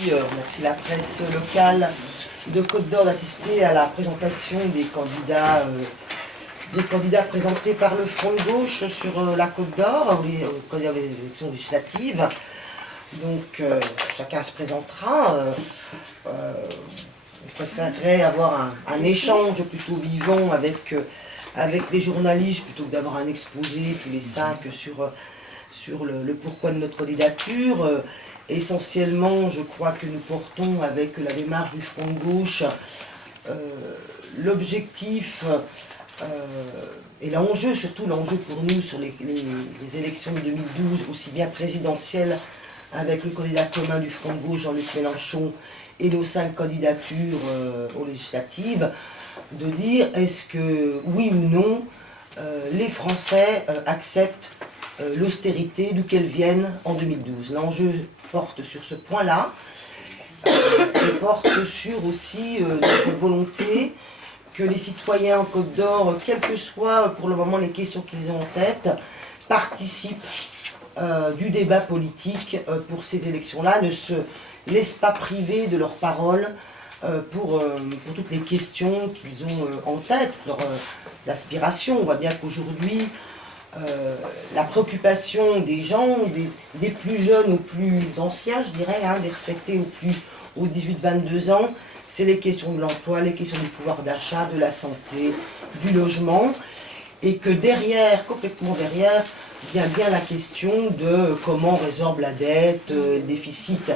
Merci la presse locale de Côte d'Or d'assister à la présentation des candidats présentés par le Front de Gauche sur la Côte d'Or, aux élections législatives. Donc chacun se présentera. Je préférerais avoir un échange plutôt vivant avec les journalistes plutôt que d'avoir un exposé tous les 5 sur le pourquoi de notre candidature. Essentiellement, je crois que nous portons avec la démarche du Front de Gauche l'objectif et l'enjeu, surtout l'enjeu pour nous sur les élections de 2012, aussi bien présidentielles avec le candidat commun du Front de Gauche, Jean-Luc Mélenchon, et nos 5 candidatures aux législatives, de dire est-ce que, oui ou non, les Français acceptent l'austérité d'où qu'elle vienne en 2012. L'enjeu porte sur ce point-là, et porte sur aussi notre volonté que les citoyens en Côte d'Or, quelles que soient pour le moment les questions qu'ils ont en tête, participent du débat politique pour ces élections-là, ne se laissent pas priver de leurs paroles pour toutes les questions qu'ils ont en tête, leurs aspirations. On voit bien qu'aujourd'hui, la préoccupation des gens, des plus jeunes aux plus anciens, je dirais, des retraités aux 18-22 ans, c'est les questions de l'emploi, les questions du pouvoir d'achat, de la santé, du logement, et que derrière, complètement derrière, vient bien la question de comment on résorbe la dette, le déficit.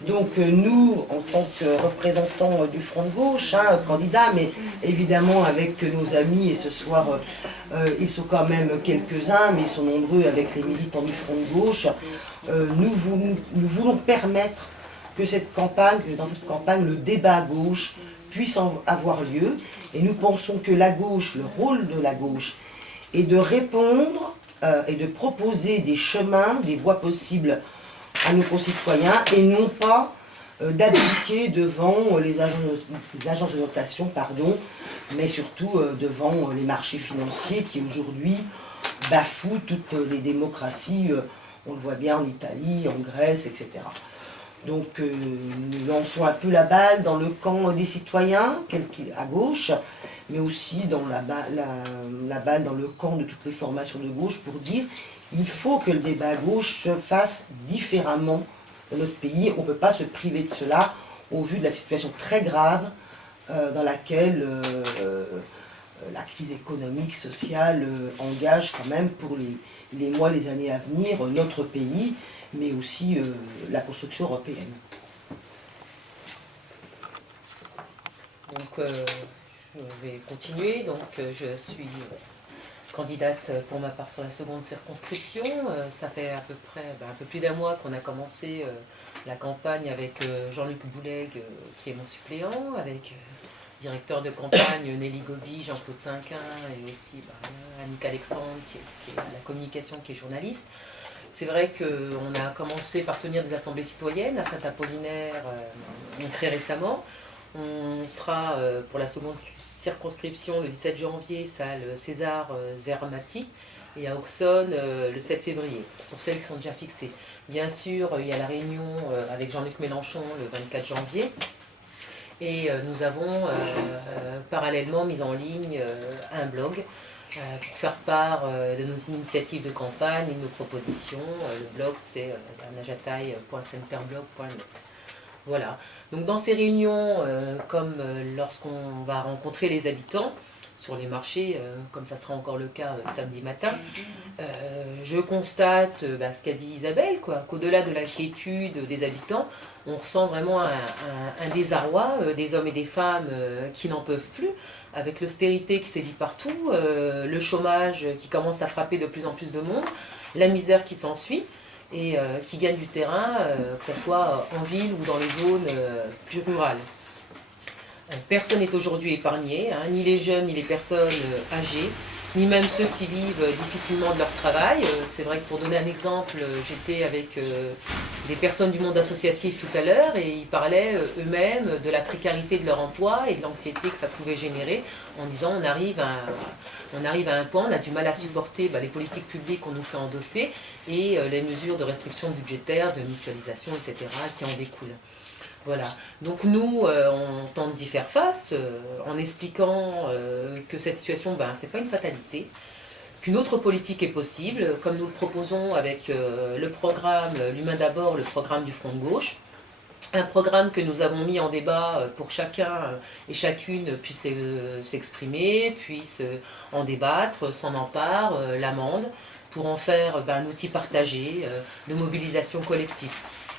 Donc nous, en tant que représentants du Front de Gauche, candidats, mais évidemment avec nos amis, et ce soir ils sont quand même quelques-uns, mais ils sont nombreux avec les militants du Front de Gauche, nous voulons permettre que dans cette campagne, le débat à gauche puisse avoir lieu. Et nous pensons que la gauche, le rôle de la gauche, est de répondre et de proposer des chemins, des voies possibles à nos concitoyens, et non pas d'abdiquer devant les agences de notation, mais surtout devant les marchés financiers qui aujourd'hui bafouent toutes les démocraties, on le voit bien en Italie, en Grèce, etc. Donc nous lançons un peu la balle dans le camp des citoyens, à gauche, mais aussi dans la balle dans le camp de toutes les formations de gauche pour dire qu'il faut que le débat à gauche se fasse différemment dans notre pays. On ne peut pas se priver de cela au vu de la situation très grave dans laquelle la crise économique, sociale engage quand même pour les mois, les années à venir notre pays, mais aussi la construction européenne. Donc je vais continuer. Donc je suis candidate pour ma part sur la seconde circonscription. Ça fait à peu près un peu plus d'un mois qu'on a commencé la campagne avec Jean-Luc Bouleg, qui est mon suppléant, avec directeur de campagne Nelly Gobi, Jean-Claude Cinquin, et aussi Annick Alexandre, qui est à la communication, qui est journaliste. C'est vrai qu'on a commencé par tenir des assemblées citoyennes à Saint-Apollinaire très récemment. On sera pour la seconde circonscription le 17 janvier, salle César Zermati, et à Auxonne le 7 février, pour celles qui sont déjà fixées. Bien sûr, il y a la réunion avec Jean-Luc Mélenchon le 24 janvier, et nous avons parallèlement mis en ligne un blog pour faire part de nos initiatives de campagne et de nos propositions. Le blog, c'est najataï.centerblog.net. Voilà. Donc dans ces réunions, comme lorsqu'on va rencontrer les habitants sur les marchés, comme ça sera encore le cas samedi matin, je constate ce qu'a dit Isabelle, qu'au-delà de l'inquiétude des habitants, on ressent vraiment un désarroi des hommes et des femmes qui n'en peuvent plus, avec l'austérité qui sévit partout, le chômage qui commence à frapper de plus en plus de monde, la misère qui s'ensuit et qui gagne du terrain, que ce soit en ville ou dans les zones plus rurales. Personne n'est aujourd'hui épargné, ni les jeunes, ni les personnes âgées, ni même ceux qui vivent difficilement de leur travail. C'est vrai que pour donner un exemple, j'étais avec des personnes du monde associatif tout à l'heure, et ils parlaient eux-mêmes de la précarité de leur emploi et de l'anxiété que ça pouvait générer, en disant on arrive à un point, on a du mal à supporter les politiques publiques qu'on nous fait endosser et les mesures de restriction budgétaire, de mutualisation, etc. qui en découlent. Voilà. Donc nous, on tente d'y faire face en expliquant que cette situation, c'est pas une fatalité, qu'une autre politique est possible, comme nous le proposons avec le programme L'Humain d'abord, le programme du Front de gauche. Un programme que nous avons mis en débat pour chacun et chacune puisse s'exprimer, puisse en débattre, s'en empare, l'amende, pour en faire un outil partagé de mobilisation collective.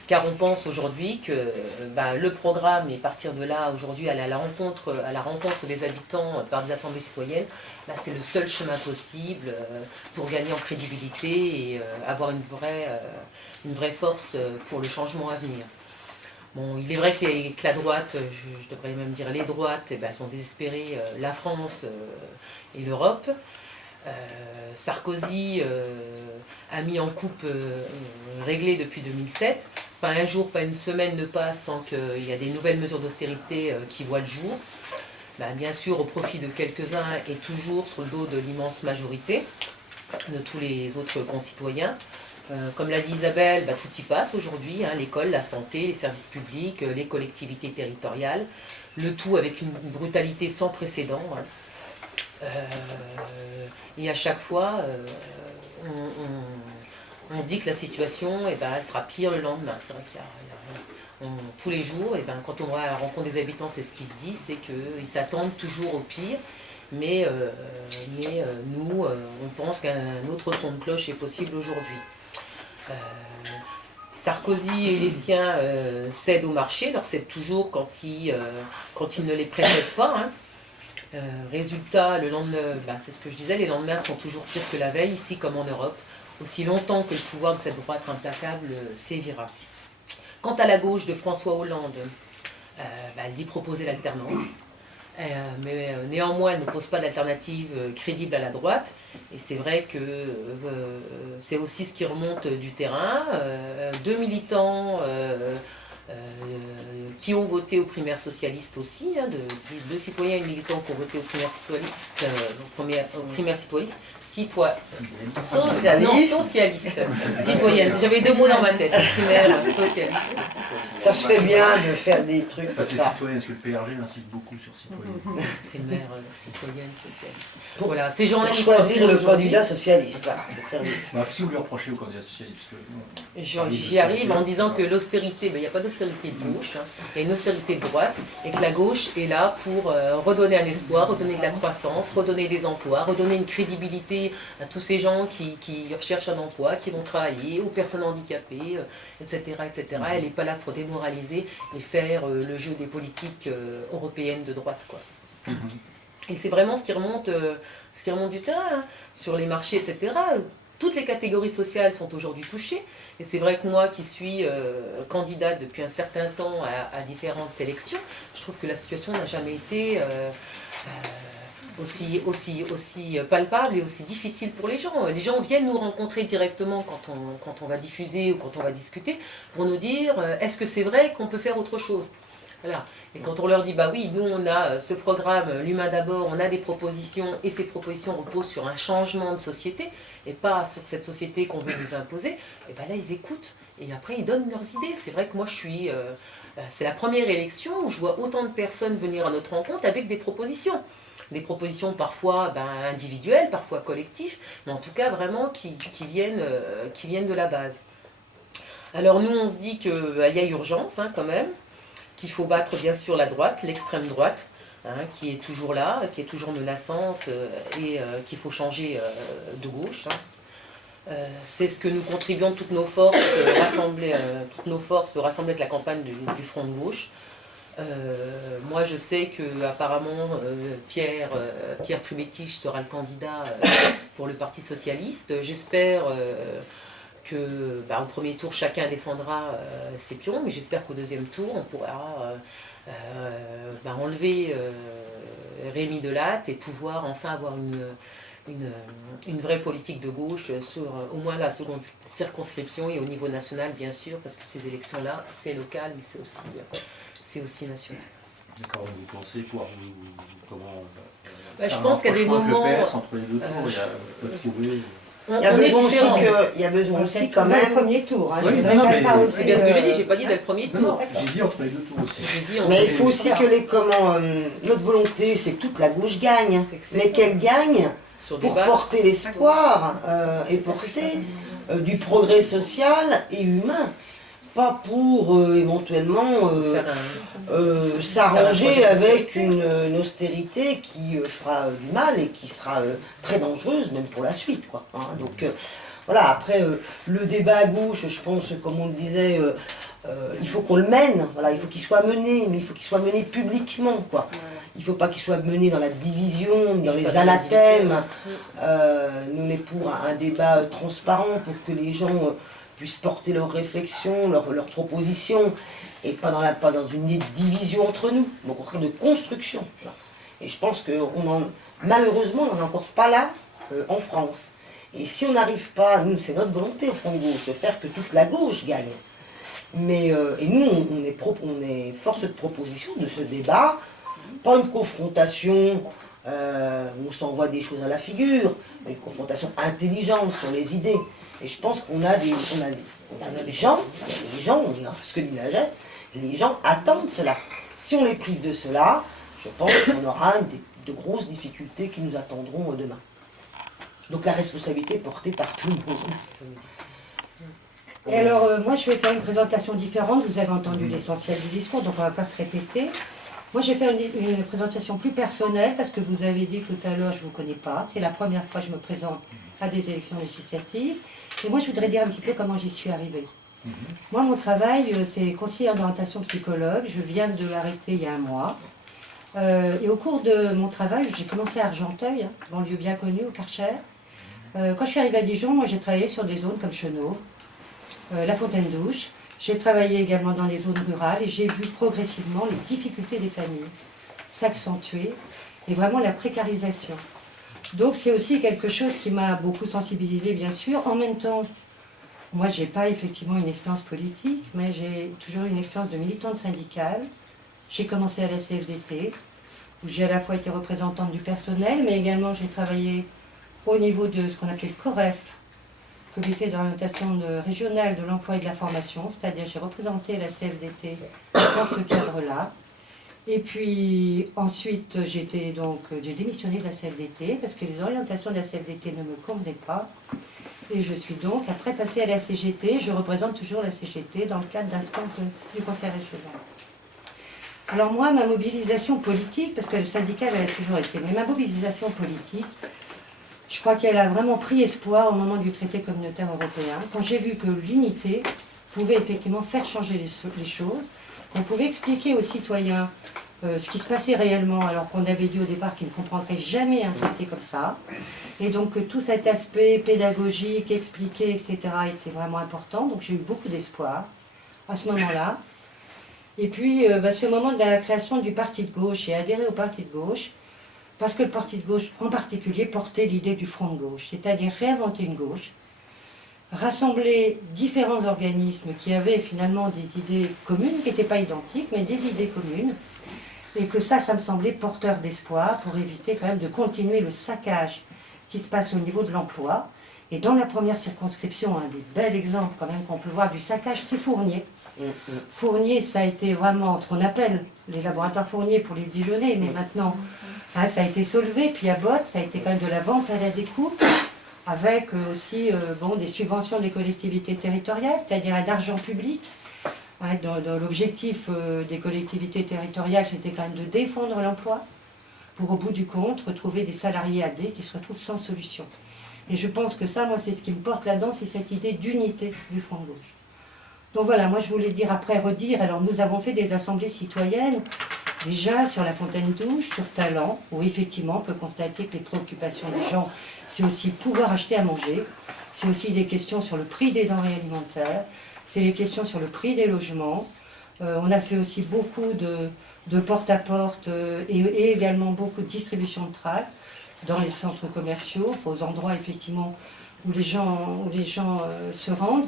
Car on pense aujourd'hui que le programme, et partir de là, aujourd'hui, à la rencontre des habitants par des assemblées citoyennes, c'est le seul chemin possible pour gagner en crédibilité et avoir une vraie force pour le changement à venir. Bon, il est vrai que la droite, je devrais même dire les droites, sont désespérées, la France et l'Europe. Sarkozy a mis en coupe réglée depuis 2007. Pas un jour, pas une semaine ne passe sans qu'il y a des nouvelles mesures d'austérité qui voient le jour. Bien sûr au profit de quelques-uns et toujours sur le dos de l'immense majorité de tous les autres concitoyens. Comme l'a dit Isabelle, tout y passe aujourd'hui, l'école, la santé, les services publics, les collectivités territoriales, le tout avec une brutalité sans précédent. Et à chaque fois, on se dit que la situation, elle sera pire le lendemain. C'est vrai qu'il y a tous les jours, quand on va à la rencontre des habitants, c'est ce qui se dit, c'est qu'ils s'attendent toujours au pire. Mais nous, on pense qu'un autre son de cloche est possible aujourd'hui. Sarkozy et les siens cèdent au marché, leur cèdent toujours quand ils ne les précèdent pas. Résultat, le lendemain, c'est ce que je disais, les lendemains sont toujours pires que la veille, ici comme en Europe, aussi longtemps que le pouvoir de cette droite implacable sévira. Quant à la gauche de François Hollande, elle dit proposer l'alternance. Mais néanmoins, elle ne pose pas d'alternative crédible à la droite. Et c'est vrai que c'est aussi ce qui remonte du terrain. Deux militants qui ont voté aux primaires socialistes aussi, deux citoyens et militants qui ont voté aux primaires socialistes, socialiste, citoyenne. J'avais deux mots dans ma tête, primaire, socialiste. Ça se fait bien de faire des trucs comme ça. Citoyen, parce que le PRG insiste beaucoup sur citoyen. Primaire, citoyenne, socialiste. Voilà, ces gens-là. Pour choisir le candidat socialiste, là, pour faire vite. Si vous lui reprochez au candidat socialiste. J'y arrive en disant que l'austérité, il n'y a pas d'austérité de gauche, il y a une austérité de droite, et que la gauche est là pour redonner un espoir, redonner de la croissance, redonner des emplois, redonner une crédibilité à tous ces gens qui recherchent un emploi, qui vont travailler, aux personnes handicapées, etc. etc. Elle n'est pas là pour démoraliser et faire le jeu des politiques européennes de droite, quoi. Et c'est vraiment ce qui remonte du terrain, sur les marchés, etc. Toutes les catégories sociales sont aujourd'hui touchées. Et c'est vrai que moi qui suis candidate depuis un certain temps à différentes élections, je trouve que la situation n'a jamais été aussi palpable et aussi difficile pour les gens. Les gens viennent nous rencontrer directement quand on va diffuser ou quand on va discuter pour nous dire est-ce que c'est vrai qu'on peut faire autre chose. Voilà. Et quand on leur dit oui, nous on a ce programme L'Humain d'abord, on a des propositions et ces propositions reposent sur un changement de société et pas sur cette société qu'on veut nous imposer, et là ils écoutent et après ils donnent leurs idées. C'est vrai que moi c'est la première élection où je vois autant de personnes venir à notre rencontre avec des propositions. Des propositions parfois individuelles, parfois collectives, mais en tout cas vraiment qui viennent de la base. Alors nous on se dit qu'il y a urgence quand même, qu'il faut battre bien sûr la droite, l'extrême droite, qui est toujours là, qui est toujours menaçante et qu'il faut changer de gauche. C'est ce que nous contribuons de toutes nos forces, rassemblées avec la campagne du Front de gauche. Moi je sais que apparemment Pierre Prubetich sera le candidat pour le Parti Socialiste. J'espère que au premier tour chacun défendra ses pions, mais j'espère qu'au deuxième tour on pourra enlever Rémi Delatte et pouvoir enfin avoir une vraie politique de gauche sur au moins la seconde circonscription et au niveau national bien sûr, parce que ces élections-là c'est local mais c'est aussi national. D'accord, vous pensez pouvoir comment je pense qu'à des moments le PS, entre les deux tours, il peut trouver. On Il y a est besoin aussi, différents. il y a besoin aussi Peut-être quand dès le même. premier tour. Hein. Oui, Je voudrais non, quand mais même pas aussi. C'est bien ce que j'ai dit, j'ai pas dit dès le premier Non, non, tour. j'ai dit entre les deux tours aussi. J'ai dit Mais il faut entre- aussi voilà. que notre volonté, c'est que toute la gauche gagne, C'est que c'est mais ça. qu'elle gagne Sur des pour bases. porter l'espoir et porter du progrès social et humain, pas pour éventuellement Faire un- s'arranger Faire un projet avec une austérité qui fera du mal et qui sera très dangereuse même pour la suite, quoi, hein. Donc voilà, après le débat à gauche, je pense, comme on le disait, il faut qu'on le mène, voilà, il faut qu'il soit mené, mais il faut qu'il soit mené publiquement, quoi. Il ne faut pas qu'il soit mené dans la division, dans les anathèmes. Nous, on est pour un débat transparent pour que les gens puissent porter leurs réflexions, leurs propositions, et pas dans une division entre nous, mais au contraire de construction. Voilà. Et je pense que malheureusement, on n'en est encore pas là en France. Et si on n'arrive pas, nous, c'est notre volonté au Front de Gauche, de faire que toute la gauche gagne. Mais, et nous, on est force de proposition de ce débat, pas une confrontation où on s'envoie des choses à la figure, mais une confrontation intelligente sur les idées. Et je pense qu'on a des gens, on dira ce que dit Najat, les gens attendent cela. Si on les prive de cela, je pense qu'on aura de grosses difficultés qui nous attendront demain. Donc la responsabilité est portée par tout le monde. Et alors, moi, je vais faire une présentation différente. Vous avez entendu l'essentiel du discours, donc on ne va pas se répéter. Moi, je vais faire une présentation plus personnelle, parce que vous avez dit tout à l'heure, je ne vous connais pas. C'est la première fois que je me présente à des élections législatives. Et moi, je voudrais dire un petit peu comment j'y suis arrivée. Moi, mon travail, c'est conseillère d'orientation psychologue. Je viens de l'arrêter il y a un mois. Et au cours de mon travail, j'ai commencé à Argenteuil, hein, banlieue bien connue, au Karcher. Quand je suis arrivée à Dijon, moi, j'ai travaillé sur des zones comme Chenauve, La Fontaine-Douche. J'ai travaillé également dans les zones rurales et j'ai vu progressivement les difficultés des familles s'accentuer et vraiment la précarisation. Donc c'est aussi quelque chose qui m'a beaucoup sensibilisée, bien sûr. En même temps, moi je n'ai pas effectivement une expérience politique, mais j'ai toujours une expérience de militante syndicale. J'ai commencé à la CFDT, où j'ai à la fois été représentante du personnel, mais également j'ai travaillé au niveau de ce qu'on appelait le COREF, Comité d'orientation régionale de l'emploi et de la formation, c'est-à-dire j'ai représenté la CFDT dans ce cadre-là. Et puis ensuite j'ai démissionné de la CFDT parce que les orientations de la CFDT ne me convenaient pas. Et je suis donc après passée à la CGT, je représente toujours la CGT dans le cadre d'instance du Conseil régional. Alors moi, ma mobilisation politique, parce que le syndicat elle a toujours été, mais ma mobilisation politique, je crois qu'elle a vraiment pris espoir au moment du traité communautaire européen, quand j'ai vu que l'unité pouvait effectivement faire changer les choses, qu'on pouvait expliquer aux citoyens ce qui se passait réellement, alors qu'on avait dit au départ qu'ils ne comprendraient jamais un traité comme ça, et donc que tout cet aspect pédagogique, expliqué, etc., était vraiment important, donc j'ai eu beaucoup d'espoir à ce moment-là. Et puis, ce moment de la création du parti de gauche, j'ai adhéré au parti de gauche, parce que le parti de gauche, en particulier, portait l'idée du front de gauche, c'est-à-dire réinventer une gauche, rassembler différents organismes qui avaient finalement des idées communes, qui n'étaient pas identiques, mais des idées communes, et que ça me semblait porteur d'espoir pour éviter quand même de continuer le saccage qui se passe au niveau de l'emploi. Et dans la première circonscription, un des bels exemples quand même qu'on peut voir du saccage, c'est Fournier. Fournier, ça a été vraiment ce qu'on appelle les laboratoires Fournier pour les Dijonnais, mais maintenant, ça a été soulevé, puis à Botte, ça a été quand même de la vente à la découpe, avec aussi des subventions des collectivités territoriales, c'est-à-dire un argent public. Dans l'objectif des collectivités territoriales, c'était quand même de défendre l'emploi, pour au bout du compte retrouver des salariés aidés qui se retrouvent sans solution. Et je pense que ça, moi, c'est ce qui me porte là-dedans, c'est cette idée d'unité du Front de gauche. Donc voilà, moi je voulais dire, après redire, alors nous avons fait des assemblées citoyennes, déjà sur la Fontaine-Douche, sur Talent, où effectivement on peut constater que les préoccupations des gens, c'est aussi pouvoir acheter à manger, c'est aussi des questions sur le prix des denrées alimentaires, c'est les questions sur le prix des logements. On a fait aussi beaucoup de porte-à-porte et également beaucoup de distribution de tracts dans les centres commerciaux, aux endroits effectivement où les gens se rendent.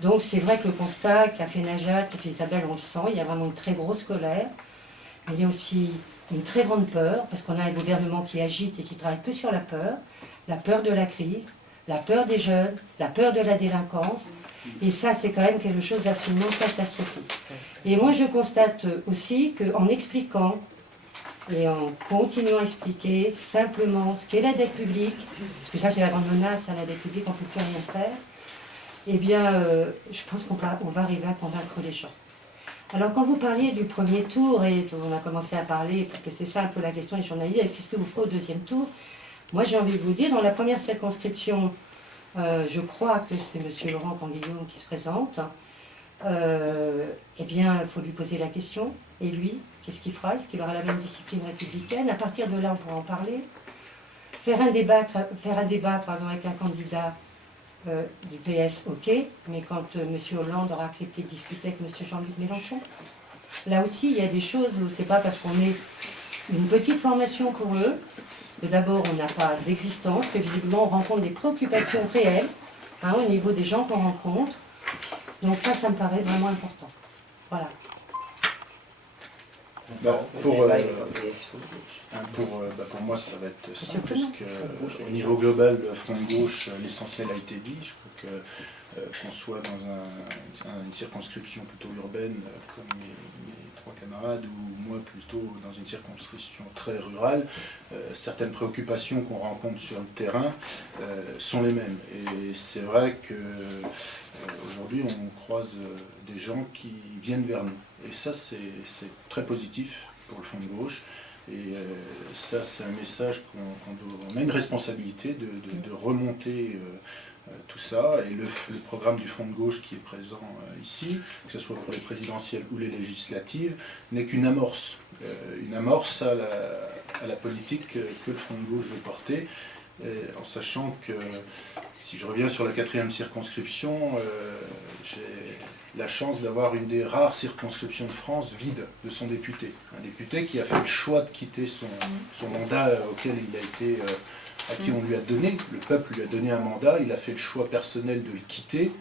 Donc c'est vrai que le constat qu'a fait Najat, qu'a fait Isabelle, on le sent, il y a vraiment une très grosse colère, mais il y a aussi une très grande peur, parce qu'on a un gouvernement qui agite et qui travaille que sur la peur de la crise, la peur des jeunes, la peur de la délinquance. Et ça, c'est quand même quelque chose d'absolument catastrophique. Et moi, je constate aussi qu'en expliquant et en continuant à expliquer simplement ce qu'est la dette publique, parce que ça, c'est la grande menace, hein, la dette publique, on ne peut plus rien faire, eh bien, je pense qu'on va arriver à convaincre les gens. Alors, quand vous parliez du premier tour, et on a commencé à parler, parce que c'est ça un peu la question des journalistes, qu'est-ce que vous ferez au deuxième tour? Moi, j'ai envie de vous dire, dans la première circonscription, je crois que c'est M. Laurent Canguillaume qui se présente, eh bien, il faut lui poser la question. Et lui, qu'est-ce qu'il fera? Est-ce qu'il aura la même discipline républicaine? À partir de là, on pourra en parler. Faire un débat avec un candidat du PS, ok, mais quand M. Hollande aura accepté de discuter avec M. Jean-Luc Mélenchon, là aussi, il y a des choses où c'est pas parce qu'on est une petite formation pour eux, que d'abord on n'a pas d'existence, que visiblement on rencontre des préoccupations réelles hein, au niveau des gens qu'on rencontre. Donc ça me paraît vraiment important. Voilà. Pour moi, ça va être simple, parce qu'au niveau global, le Front de gauche, l'essentiel a été dit. Je crois que qu'on soit dans une circonscription plutôt urbaine, comme mes trois camarades, ou moi plutôt dans une circonscription très rurale, certaines préoccupations qu'on rencontre sur le terrain sont les mêmes. Et c'est vrai qu'aujourd'hui, on croise des gens qui viennent vers nous. Et ça, c'est très positif pour le Front de gauche. Et ça, c'est un message qu'on a une responsabilité de remonter tout ça. Et le programme du Front de gauche qui est présent ici, que ce soit pour les présidentielles ou les législatives, n'est qu'une amorce. Une amorce à la politique que le Front de gauche veut porter. En sachant que, si je reviens sur la 4e circonscription, j'ai la chance d'avoir une des rares circonscriptions de France vide de son député. Un député qui a fait le choix de quitter son mandat auquel il a été, à qui on lui a donné, le peuple lui a donné un mandat, il a fait le choix personnel de le quitter,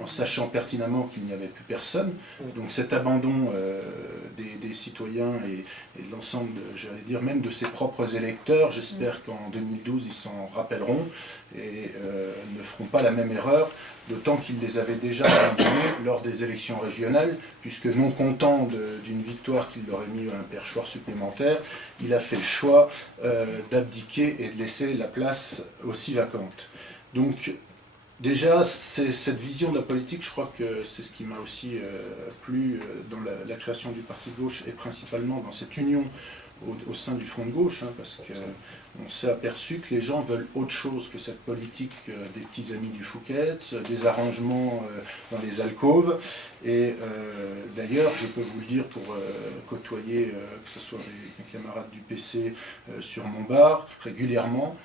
en sachant pertinemment qu'il n'y avait plus personne. Donc cet abandon des citoyens et de l'ensemble, j'allais dire, même de ses propres électeurs, j'espère qu'en 2012, ils s'en rappelleront et ne feront pas la même erreur, d'autant qu'ils les avaient déjà abandonnés lors des élections régionales, puisque non content d'une victoire qui leur ait mis un perchoir supplémentaire, il a fait le choix d'abdiquer et de laisser la place aussi vacante. Donc, déjà, cette vision de la politique, je crois que c'est ce qui m'a aussi plu dans la création du Parti de gauche et principalement dans cette union au sein du Front de gauche, hein, parce qu'on s'est aperçu que les gens veulent autre chose que cette politique des petits amis du Fouquet's, des arrangements dans les alcôves. Et d'ailleurs, je peux vous le dire pour côtoyer, que ce soit mes camarades du PC sur mon bar, régulièrement,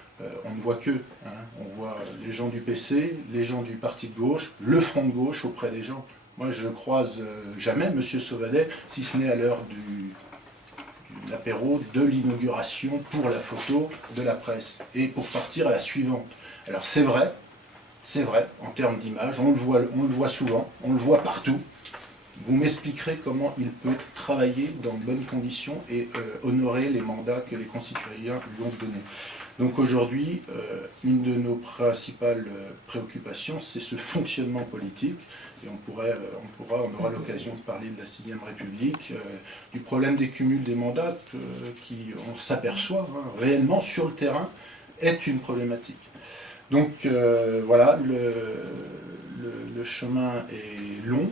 on ne voit qu'eux. Hein. On voit les gens du PC, les gens du Parti de gauche, le Front de gauche auprès des gens. Moi, je ne croise jamais M. Sauvadet, si ce n'est à l'heure de l'apéro, de l'inauguration pour la photo de la presse, et pour partir à la suivante. Alors c'est vrai, en termes d'image, on le voit souvent, on le voit partout. Vous m'expliquerez comment il peut travailler dans de bonnes conditions et honorer les mandats que les concitoyens lui ont donnés. Donc aujourd'hui, une de nos principales préoccupations, c'est ce fonctionnement politique. Et on aura l'occasion de parler de la 6e République, du problème des cumuls des mandats qui, on s'aperçoit réellement sur le terrain, est une problématique. Donc voilà, le chemin est long,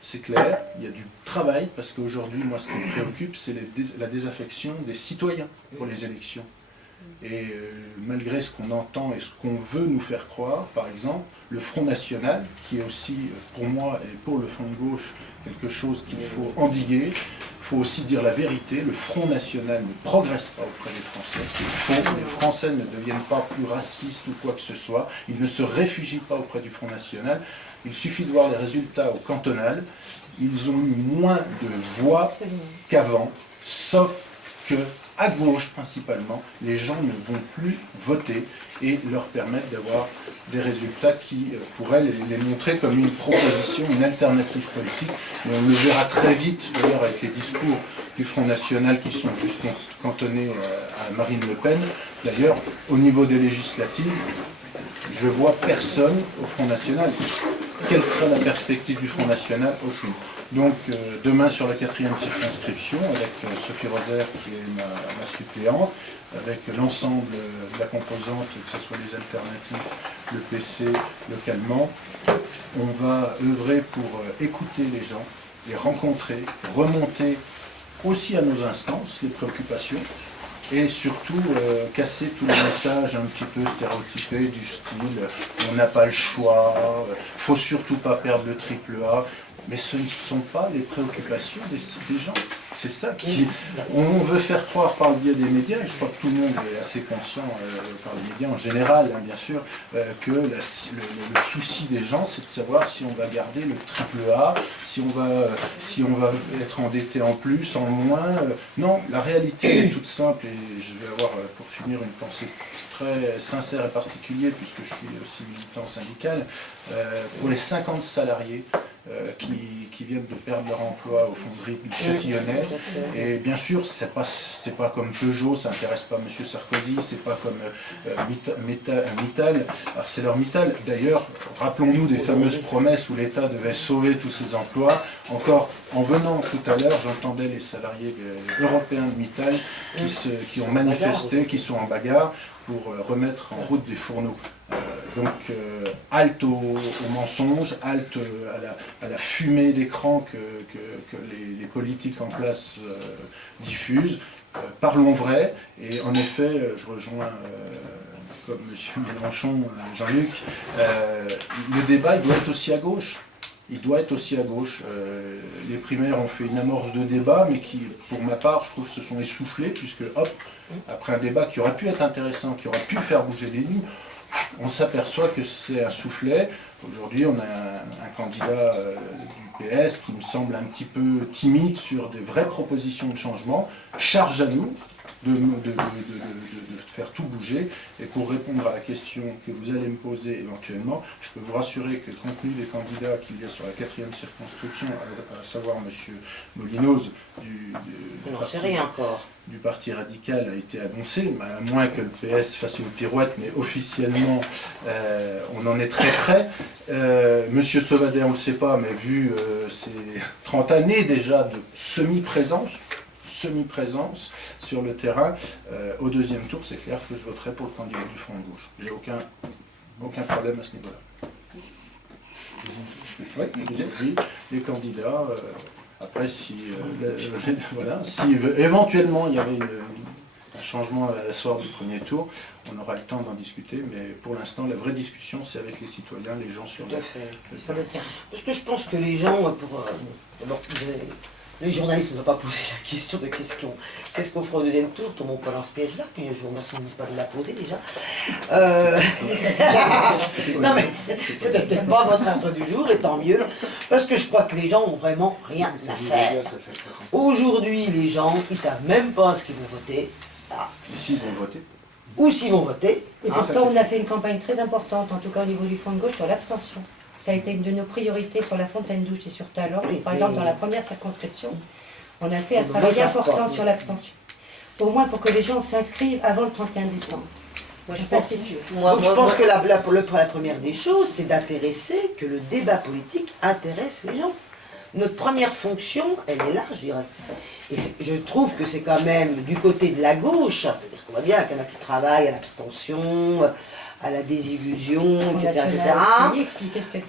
c'est clair, il y a du travail, parce qu'aujourd'hui, moi, ce qui me préoccupe, c'est la désaffection des citoyens pour les élections. Et malgré ce qu'on entend et ce qu'on veut nous faire croire, par exemple, le Front National, qui est aussi, pour moi et pour le Front de gauche, quelque chose qu'il faut endiguer, il faut aussi dire la vérité, le Front National ne progresse pas auprès des Français, c'est faux, les Français ne deviennent pas plus racistes ou quoi que ce soit, ils ne se réfugient pas auprès du Front National, il suffit de voir les résultats au cantonal, ils ont eu moins de voix qu'avant, sauf que à gauche principalement, les gens ne vont plus voter et leur permettre d'avoir des résultats qui pourraient les montrer comme une proposition, une alternative politique. Mais on le verra très vite, d'ailleurs, avec les discours du Front National qui sont juste cantonnés à Marine Le Pen. D'ailleurs, au niveau des législatives, je vois personne au Front National. Quelle sera la perspective du Front National au fond? Donc demain sur la 4e circonscription, avec Sophie Rosaire qui est ma suppléante, avec l'ensemble de la composante, que ce soit les alternatives, le PC, localement, on va œuvrer pour écouter les gens, les rencontrer, remonter aussi à nos instances les préoccupations, et surtout casser tous les messages un petit peu stéréotypés du style on n'a pas le choix, faut surtout pas perdre le AAA, mais ce ne sont pas les préoccupations des gens. C'est ça qui... On veut faire croire par le biais des médias, et je crois que tout le monde est assez conscient par les médias en général, hein, bien sûr, que le souci des gens, c'est de savoir si on va garder le AAA, si on va être endetté en plus, en moins. Non, la réalité est toute simple, et je vais avoir, pour finir, une pensée très sincère et particulière, puisque je suis aussi militant syndical, pour les 50 salariés qui viennent de perdre leur emploi aux fonderies du Châtillonnais. Et bien sûr, c'est pas comme Peugeot, ça n'intéresse pas M. Sarkozy, c'est pas comme Mittal, ArcelorMittal. D'ailleurs, rappelons-nous des fameuses promesses où l'État devait sauver tous ces emplois. Encore, en venant tout à l'heure, j'entendais les salariés européens de Mittal qui ont manifesté, qui sont en bagarre pour remettre en route des fourneaux. Donc, halte au mensonge, halte à la fumée d'écran que les politiques en place diffusent. Parlons vrai, et en effet, je rejoins, comme M. Mélenchon, Jean-Luc, le débat il doit être aussi à gauche. Il doit être aussi à gauche. Les primaires ont fait une amorce de débat, mais qui, pour ma part, je trouve, se sont essoufflés, puisque, hop, après un débat qui aurait pu être intéressant, qui aurait pu faire bouger les lignes, on s'aperçoit que c'est un soufflet. Aujourd'hui, on a un candidat du PS qui me semble un petit peu timide sur des vraies propositions de changement. Charge à nous de faire tout bouger. Et pour répondre à la question que vous allez me poser éventuellement, je peux vous rassurer que compte tenu des candidats qu'il y a sur la 4e circonscription, à savoir M. Molinoz du Parti radical a été annoncé, à moins que le PS fasse une pirouette, mais officiellement on en est très près. Monsieur Sauvadet, on ne le sait pas, mais vu ses 30 années déjà de semi-présence sur le terrain, au deuxième tour, c'est clair que je voterai pour le candidat du Front de gauche. J'ai aucun problème à ce niveau-là. Oui, les candidats, après, si éventuellement il y avait un changement à la soirée du premier tour, on aura le temps d'en discuter, mais pour l'instant, la vraie discussion, c'est avec les citoyens, les gens sur le terrain. Parce que je pense que les gens, les journalistes ne doivent pas poser la question de qu'est-ce qu'on fera au deuxième tour, tombons pas dans ce piège-là, puis je vous remercie de ne pas la poser déjà. Non mais, c'est peut-être pas votre ordre du jour, et tant mieux, parce que je crois que les gens ont vraiment rien à faire. Aujourd'hui, les gens, ils savent même pas ce qu'ils vont voter. S'ils vont voter. Ou s'ils vont voter. Et pourtant, on a fait une campagne très importante, en tout cas au niveau du Front de gauche, sur l'abstention. Ça a été une de nos priorités sur la Fontaine-Douche et sur Talon. Par exemple, dans la première circonscription, on a fait un travail important sur l'abstention. Au moins pour que les gens s'inscrivent avant le 31 décembre. Ça, c'est sûr. Donc je pense que la première des choses, c'est d'intéresser, que le débat politique intéresse les gens. Notre première fonction, elle est là, je dirais. Et je trouve que c'est quand même du côté de la gauche, parce qu'on voit bien qu'il y en a qui travaillent à l'abstention, à la désillusion, etc.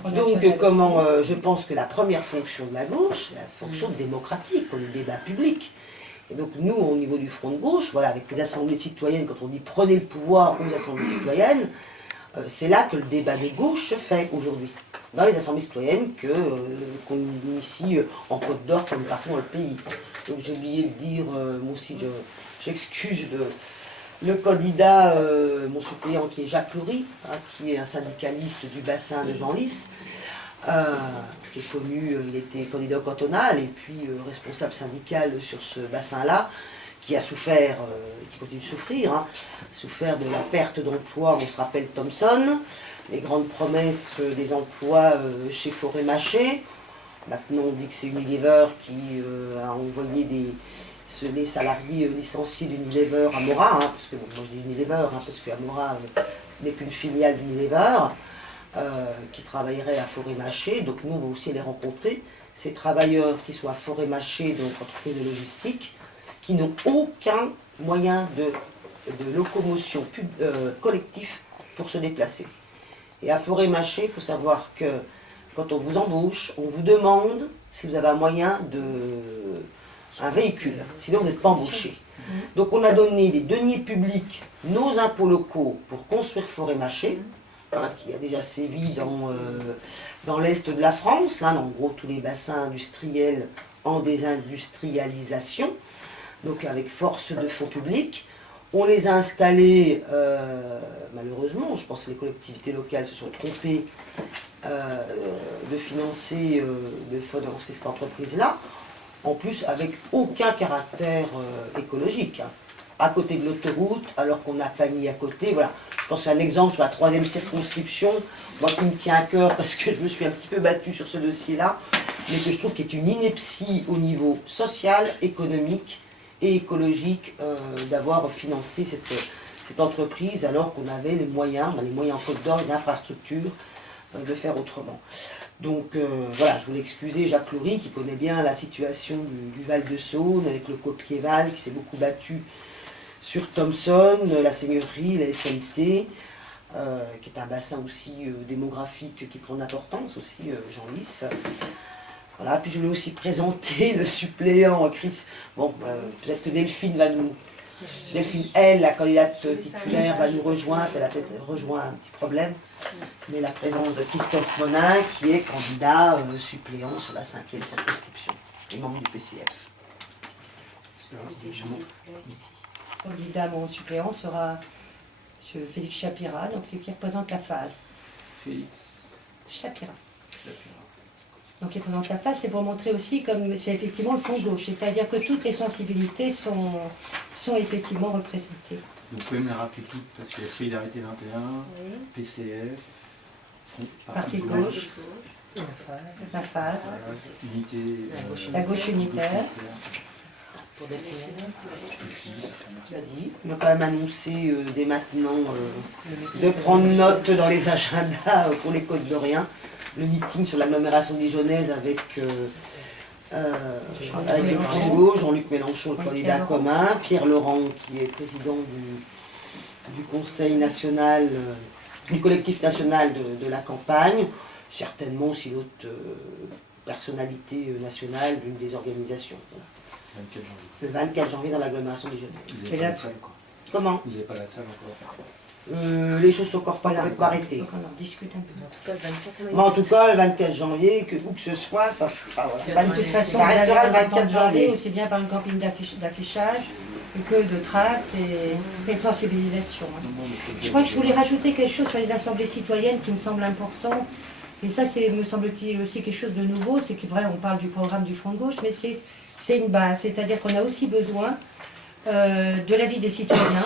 Donc je pense que la première fonction de la gauche, c'est la fonction démocratique, le débat public. Et donc nous, au niveau du Front de gauche, voilà, avec les assemblées citoyennes, quand on dit prenez le pouvoir aux assemblées citoyennes, c'est là que le débat des gauches se fait aujourd'hui. Dans les assemblées citoyennes qu'on initie en Côte d'Or comme partout dans le pays. Donc j'ai oublié de dire, moi aussi j'excuse le candidat, mon suppléant qui est Jacques Loury, qui est un syndicaliste du bassin de Genlis, qui est connu, il était candidat au cantonal et puis responsable syndical sur ce bassin-là, qui a souffert, qui continue de souffrir, souffert de la perte d'emploi, on se rappelle Thomson, les grandes promesses des emplois chez Forêt Mâché. Maintenant on dit que c'est Unilever qui a envoyé les salariés licenciés d'Unilever à Morat, hein, parce que bon, moi je dis Unilever, hein, parce qu'à Morat, ce n'est qu'une filiale d'Unilever, qui travaillerait à Forêt-Mâché. Donc nous, on va aussi les rencontrer, ces travailleurs qui sont à Forêt-Mâché, donc entreprise de logistique, qui n'ont aucun moyen de locomotion collectif pour se déplacer. Et à Forêt-Mâché, il faut savoir que quand on vous embauche, on vous demande si vous avez un moyen un véhicule, sinon vous n'êtes pas embauché. Donc on a donné des deniers publics, nos impôts locaux, pour construire Forêt-Mâché, hein, qui a déjà sévi dans l'est de la France, hein, en gros tous les bassins industriels en désindustrialisation, donc avec force de fonds publics. On les a installés, malheureusement, je pense que les collectivités locales se sont trompées de financer cette entreprise-là, en plus avec aucun caractère écologique, hein. À côté de l'autoroute, alors qu'on a Pagny à côté, voilà. Je pense à un exemple sur la 3e circonscription, moi qui me tient à cœur parce que je me suis un petit peu battue sur ce dossier-là, mais que je trouve qu'il est une ineptie au niveau social, économique et écologique d'avoir financé cette entreprise alors qu'on avait les moyens, on a les moyens en Côte d'Or, les infrastructures, de faire autrement. Donc voilà, je voulais excuser Jacques Loury qui connaît bien la situation du Val-de-Saône avec le Copiéval qui s'est beaucoup battu sur Thomson, la Seigneurie, la SMT, qui est un bassin aussi démographique qui prend en importance aussi, Jean-Lys. Voilà, puis je voulais aussi présenter le suppléant Chris. Bon, peut-être que Delphine va nous... Delphine, elle, la candidate titulaire, va nous rejoindre. Elle a peut-être rejoint un petit problème. Mais la présence de Christophe Monin, qui est candidat suppléant sur la 5e circonscription, et membre du PCF. Candidat mon suppléant sera M. Félix Chapira, donc qui représente la phase. Félix Chapira. Chapira. Donc il représente la phase, c'est pour montrer aussi comme c'est effectivement le front gauche, c'est-à-dire que toutes les sensibilités sont effectivement représentées. Vous pouvez me les rappeler toutes, parce qu'il y a Solidarité 21, Oui. PCF, Parti de gauche, la phase, Unité, la gauche unitaire. Pour définir. Tu l'as dit, on a quand même annoncé dès maintenant de prendre note dans les agendas pour les Côtes d'Orient, le meeting sur l'agglomération dijonnaise avec le Front de Gauche, Jean-Luc Mélenchon, le candidat commun, Pierre Laurent, qui est président du Conseil national, du collectif national de la campagne, certainement aussi d'autres personnalités nationales d'une des organisations. Voilà. 24 janvier. Le 24 janvier dans l'agglomération dijonnaise. Vous n'avez pas la salle encore. Comment Vous n'avez pas la salle encore. Les choses sont encore pas complètement arrêtées. Donc on en discute un peu. En tout cas, le 24 Mais en tout cas, le 24 janvier, où que ce soit, ça sera. Voilà. De toute façon, Ça restera le 24 parler janvier. aussi bien par une campagne d'affichage que de tracts et de sensibilisation. Je crois que je voulais rajouter quelque chose sur les assemblées citoyennes qui me semble important. Et ça, c'est, me semble-t-il, aussi quelque chose de nouveau. C'est vrai, on parle du programme du Front de Gauche, mais c'est une base. C'est-à-dire qu'on a aussi besoin de l'avis des citoyens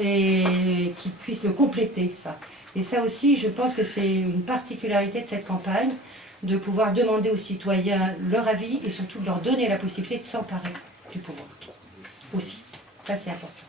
et qu'ils puissent le compléter, ça. Et ça aussi, je pense que c'est une particularité de cette campagne, de pouvoir demander aux citoyens leur avis et surtout de leur donner la possibilité de s'emparer du pouvoir. Aussi. Ça, c'est important.